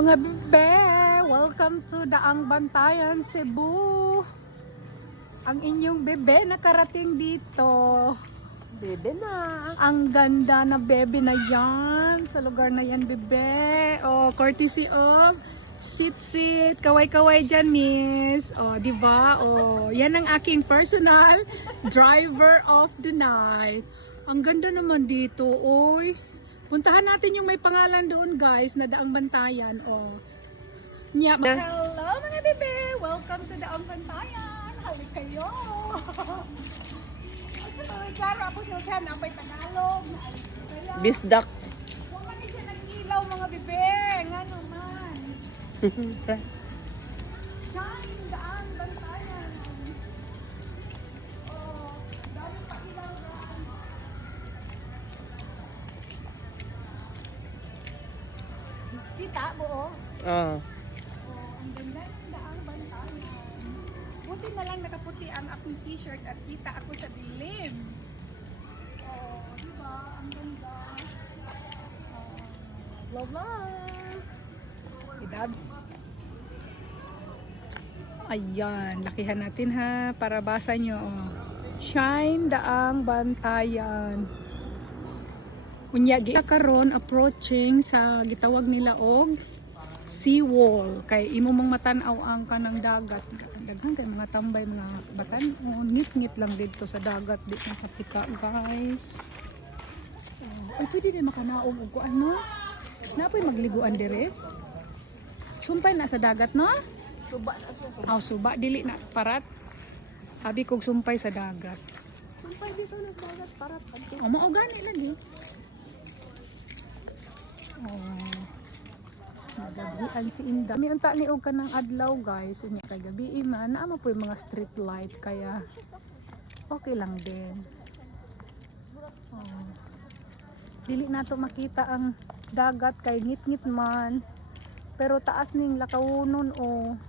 Mga bebe, welcome to Daang Bantayan, Cebu. Ang inyong bebe nakarating dito. Bebe na. Ang ganda na bebe na yan. Sa lugar na yan, bebe. Oh, courtesy of Sit, kaway-kaway dyan, miss. Oh, di ba? Oh, yan ang aking personal driver of the night. Ang ganda naman dito, oy. Puntahan natin yung may pangalan doon, guys, na Daang Bantayan. Oh. Hello, mga bebe. Welcome to Daang Bantayan. Halik kayo. Klaro ako siya dyan. Apay Tagalog. Bisdak. Huwag man siya nag-ilaw, mga bebe. Nga naman. Shine Daang Bantayan. Oh, dami pa ilaw daan. Kita buo. Ah. Oh, ang ganda ng Daang Bantayan. Buti na lang nakaputi ang aking t-shirt at kita ako sa dilim. Oh, di ba? Ang ganda. Blah blah. Idab. Ayan, lakihan natin ha para basa nyo. Oh. Shine Daang Bantayan. Unyagi karon approaching sa gitawag nila og seawall kay imo mang matan-aw ang kanang dagat. Daghan kay mga tambay mga batan-on, ngit-ngit lang dito sa dagat di nakapika, guys. Ay pwede din makanaog og kuan no. Napoy magliguan dire. Sumpay na sa dagat no? Suba na siya. Aw suba dili na parat. Habi kog sumpay sa dagat. Sumpay dito na sa dagat parat. O mao gani lagi. Oh. Nagabian si Inda. May unta ni og kanang adlaw, guys. Unya kay gabi man naa po yung mga street light kaya okay lang din. Oh. Dili nato makita ang dagat kay ngit-ngit man. Pero taas ning lakawunon o